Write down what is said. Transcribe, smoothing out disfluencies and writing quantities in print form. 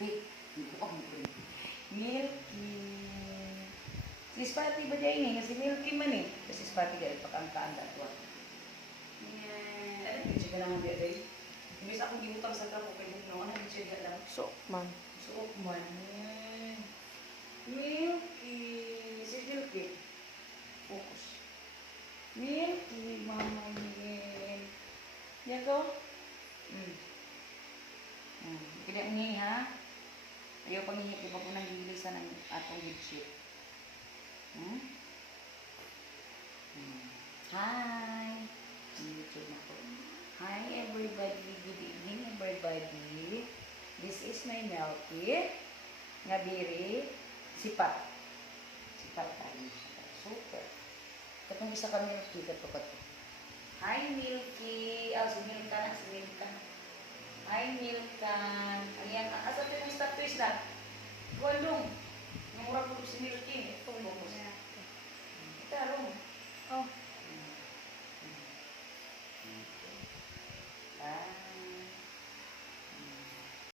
Wait, Milky. Si Spati ba dyan eh? Kasi Milky man eh. Kasi Spati dyan, pakangkaan dato. Yan. Ano siya ka naman dyan eh? Imbis akong gimutang sa trapo, kaya no, ano siya dyan lang? Sok man. Suok man. Yan. Milky. Si Milky. Focus. Milky, mama yan. Yan ko? Kaya ngi ha? Ayaw panghihi, iba po nang gilisan ng atong bedsheet. Hi! YouTube na po. Hi everybody, good evening everybody. This is my Milky. Nga diri, sipat. Sipat tayo. Super. Katong isa ka Milky, katukat. Hi Milky! Si Milka na, si Milka. Hi Milkan. Ayan, asa ito yung stop twist na? Kuwalong. Namura po si Milky. Ito,